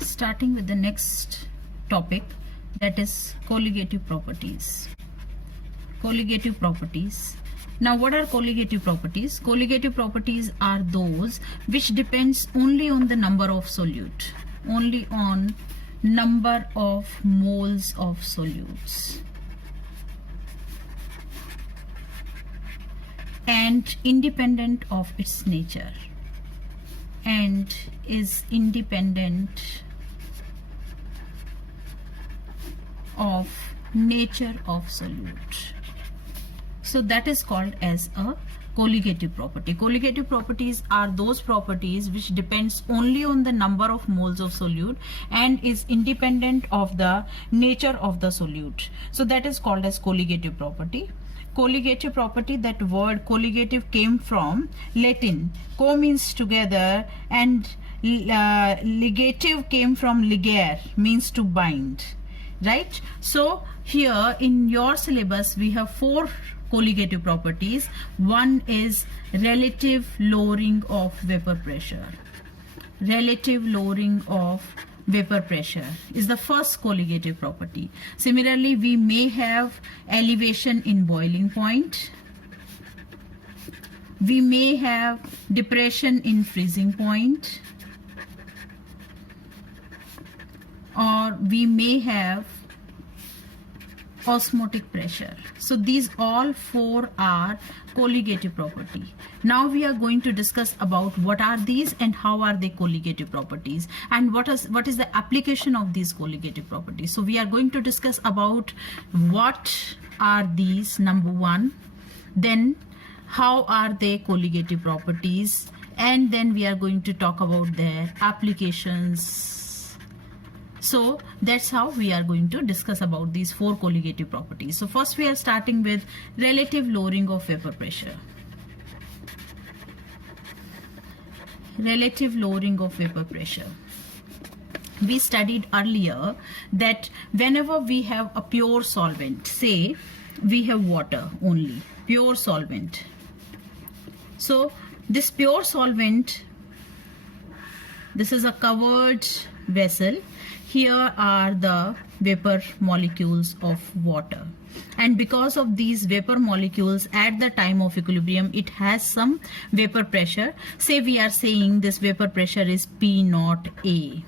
starting with the next topic, that is colligative properties. Colligative properties. Now what are colligative properties? Colligative properties are those which depends only on the number of solute, only on number of moles of solutes, and independent of its nature, and is independent of nature of solute. So that is called as a colligative property. Colligative properties are those properties which depends only on the number of moles of solute and is independent of the nature of the solute. So that is called as colligative property. Colligative property, that word colligative came from Latin. Co means together, and ligative came from ligare, means to bind, right? So here in your syllabus we have 4 colligative properties. One is relative lowering of vapor pressure. Relative lowering of vapor pressure is the first colligative property. Similarly, we may have elevation in boiling point. We may have depression in freezing point, or we may have osmotic pressure. So these all 4 are colligative property. Now we are going to discuss about what are these and how are they colligative properties, and what is the application of these colligative properties. So we are going to discuss about what are these, number 1, then how are they colligative properties, and then we are going to talk about their applications. So that's how we are going to discuss about these 4 colligative properties. So first we are starting with relative lowering of vapor pressure. Relative lowering of vapor pressure. We studied earlier that whenever we have a pure solvent, say we have water only, pure solvent. So this pure solvent, this is a covered vessel. Here are the vapor molecules of water, and because of these vapor molecules at the time of equilibrium, it has some vapor pressure. Say we are saying this vapor pressure is P0 A,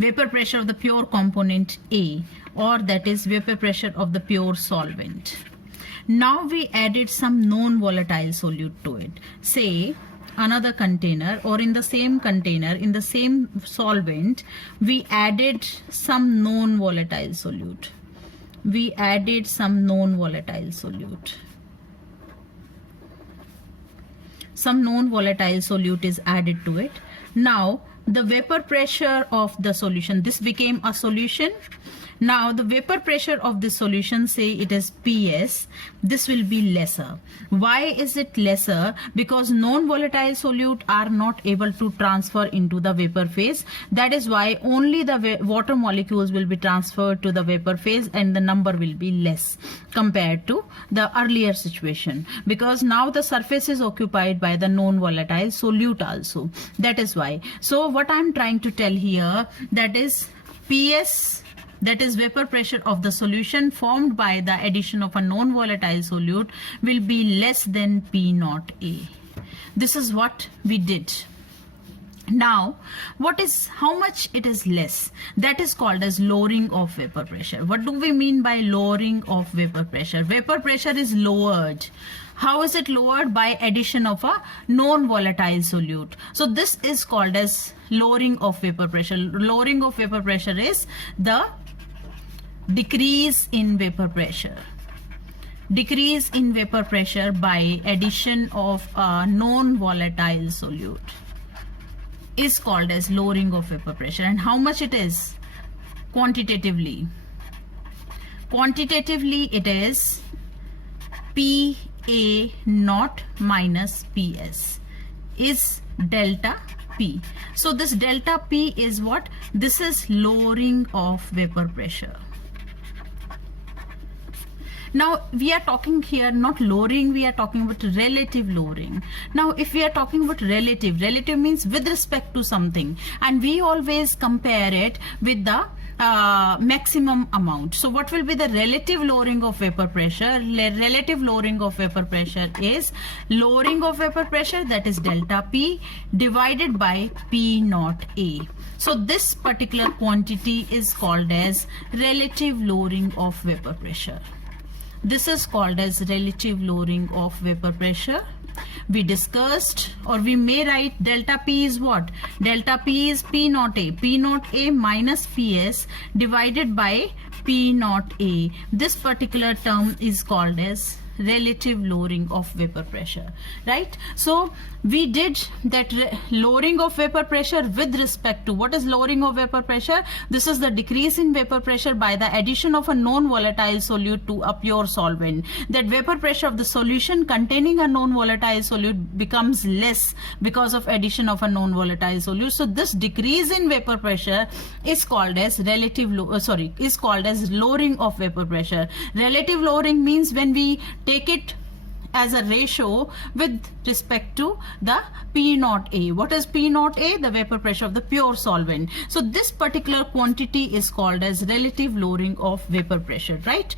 vapor pressure of the pure component A, or that is vapor pressure of the pure solvent. Now we added some non-volatile solute to it. Say another container, or in the same container, in the same solvent, we added some non-volatile solute. We added some non-volatile solute. Some non-volatile solute is added to it. Now the vapor pressure of the solution, this became a solution. Now the vapor pressure of this solution, say it is PS, this will be lesser. Why is it lesser? Because non-volatile solute are not able to transfer into the vapor phase. That is why only the water molecules will be transferred to the vapor phase, and the number will be less compared to the earlier situation, because now the surface is occupied by the non-volatile solute also. That is why. So what I am trying to tell here, that is PS, that is vapor pressure of the solution formed by the addition of a non-volatile solute, will be less than P0 A. This is what we did. Now how much it is less? That is called as lowering of vapor pressure. What do we mean by lowering of vapor pressure? Vapor pressure is lowered. How is it lowered? By addition of a non-volatile solute. So this is called as lowering of vapor pressure. Lowering of vapor pressure is the decrease in vapor pressure. Decrease in vapor pressure by addition of a non-volatile solute is called as lowering of vapor pressure. And how much it is? Quantitatively. Quantitatively it is PA0 minus PS is delta P. So this delta P is what? This is lowering of vapor pressure. Now we are talking here not lowering, we are talking about relative lowering. Now if we are talking about relative means with respect to something, and we always compare it with the maximum amount. So what will be the relative lowering of vapor pressure? Relative lowering of vapor pressure is lowering of vapor pressure, that is delta P, divided by P naught A. So this particular quantity is called as relative lowering of vapor pressure. This is called as relative lowering of vapor pressure. We discussed, or we may write delta P is what? Delta P is P naught A. P naught A minus PS divided by P naught A. This particular term is called as relative lowering of vapor pressure, right? So we did that lowering of vapor pressure with respect to, what is lowering of vapor pressure? This is the decrease in vapor pressure by the addition of a non-volatile solute to a pure solvent. That vapor pressure of the solution containing a non-volatile solute becomes less because of addition of a non-volatile solute. So this decrease in vapor pressure is called as is called as lowering of vapor pressure. Relative lowering means when we take it as a ratio with respect to the P naught A. What is P naught A? The vapor pressure of the pure solvent. So this particular quantity is called as relative lowering of vapor pressure, right?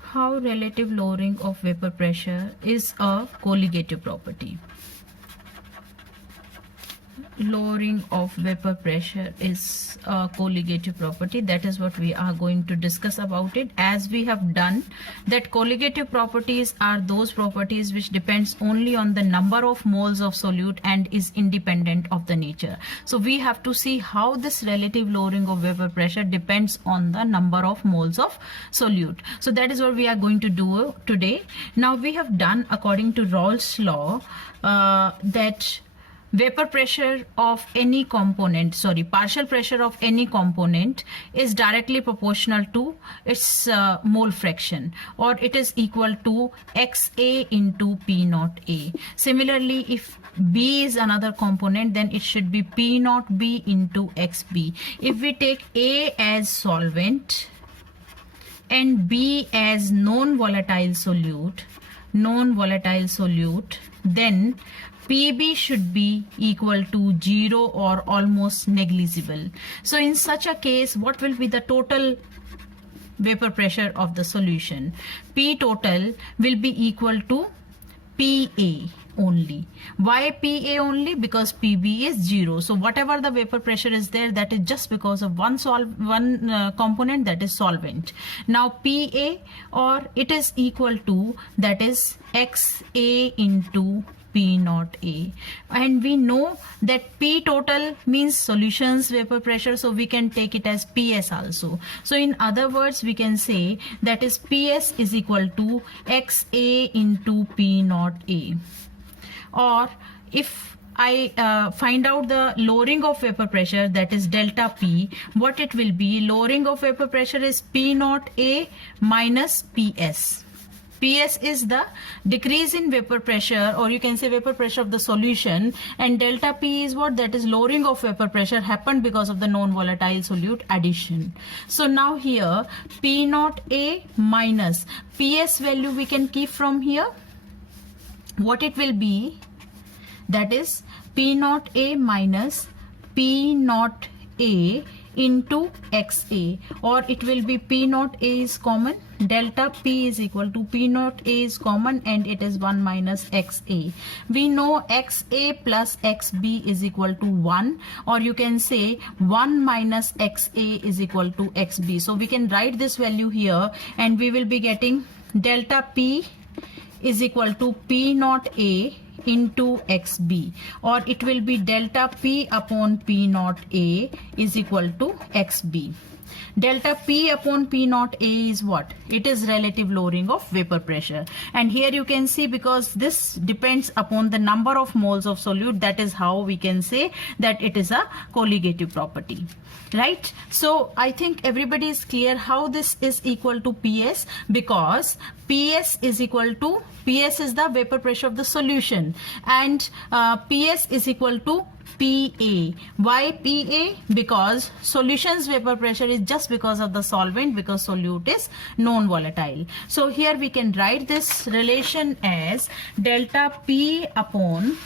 How relative lowering of vapor pressure is a colligative property. Lowering of vapor pressure is a colligative property. That is what we are going to discuss about it, as we have done that colligative properties are those properties which depends only on the number of moles of solute and is independent of the nature. So we have to see how this relative lowering of vapor pressure depends on the number of moles of solute. So that is what we are going to do today. Now we have done according to Raoult's law that vapor pressure of any component, partial pressure of any component is directly proportional to its mole fraction, or it is equal to XA into P naught A. Similarly, if B is another component, then it should be P naught B into XB. If we take A as solvent and B as non-volatile solute, then PB should be equal to 0 or almost negligible. So in such a case, what will be the total vapor pressure of the solution? P total will be equal to PA only. Why PA only? Because PB is 0. So whatever the vapor pressure is there, that is just because of one component, that is solvent. Now PA, or it is equal to, that is XA into P naught A, and we know that P total means solutions vapor pressure, so we can take it as PS also. So in other words, we can say that is PS is equal to XA into P naught A. Or if I find out the lowering of vapor pressure, that is delta P, what it will be? Lowering of vapor pressure is P naught A minus PS. PS is the decrease in vapor pressure, or you can say vapor pressure of the solution, and delta P is what? That is lowering of vapor pressure happened because of the non-volatile solute addition. So now here P naught A minus PS value we can keep from here. What it will be? That is P naught A minus P naught A into XA, or it will be P naught A is common, delta P is equal to P naught A is common, and it is 1 minus XA. We know XA plus XB is equal to 1, or you can say 1 minus XA is equal to XB. So we can write this value here, and we will be getting delta P is equal to P naught A into XB, or it will be delta P upon P naught A is equal to XB. Delta P upon P naught A is what? It is relative lowering of vapor pressure. And here you can see, because this depends upon the number of moles of solute, that is how we can say that it is a colligative property, right? So I think everybody is clear how this is equal to PS, because PS is equal to, PS is the vapor pressure of the solution, and PS is equal to PA. Why PA? Because solution's vapor pressure is just because of the solvent, because solute is non-volatile. So here we can write this relation as delta P upon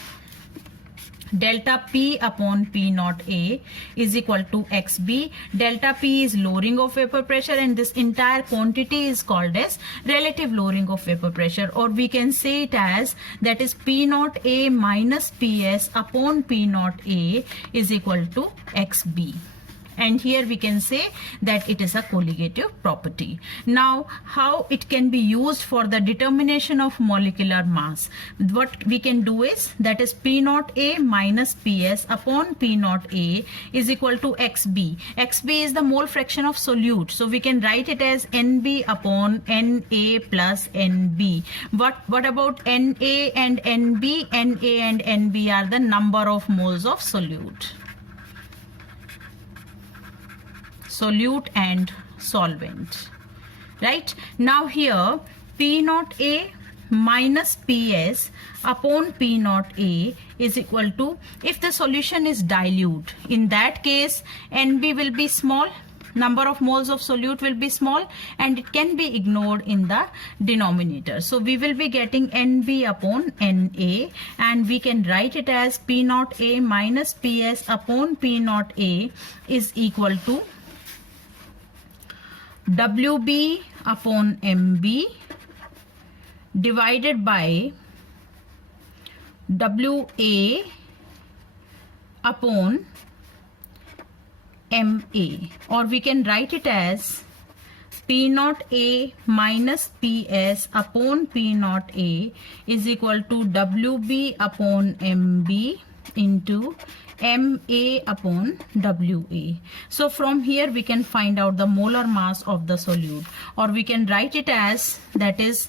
P naught A is equal to XB. Delta P is lowering of vapor pressure, and this entire quantity is called as relative lowering of vapor pressure, or we can say it as, that is P naught A minus PS upon P naught A is equal to XB. And here we can say that it is a colligative property. Now, how it can be used for the determination of molecular mass? What we can do is, that is P naught A minus PS upon P naught A is equal to XB. XB is the mole fraction of solute. So we can write it as NB upon NA plus NB. What about NA and NB? NA and NB are the number of moles of solute and solvent, right? Now here P naught A minus PS upon P naught A is equal to, if the solution is dilute, in that case NB will be small, number of moles of solute will be small, and it can be ignored in the denominator. So we will be getting NB upon NA, and we can write it as P naught A minus PS upon P naught A is equal to WB upon MB divided by WA upon MA, or we can write it as P naught A minus PS upon P naught A is equal to WB upon MB into MA upon WA. So from here we can find out the molar mass of the solute, or we can write it as, that is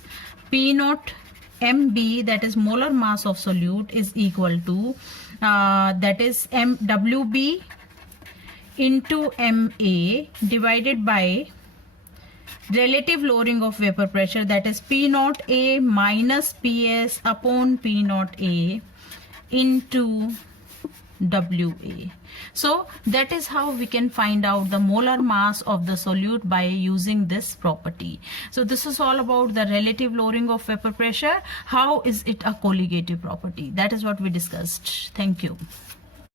P naught MB, that is molar mass of solute, is equal to that is WB into MA divided by relative lowering of vapor pressure, that is P naught A minus PS upon P naught A into WA. So that is how we can find out the molar mass of the solute by using this property. So this is all about the relative lowering of vapor pressure. How is it a colligative property? That is what we discussed. Thank you.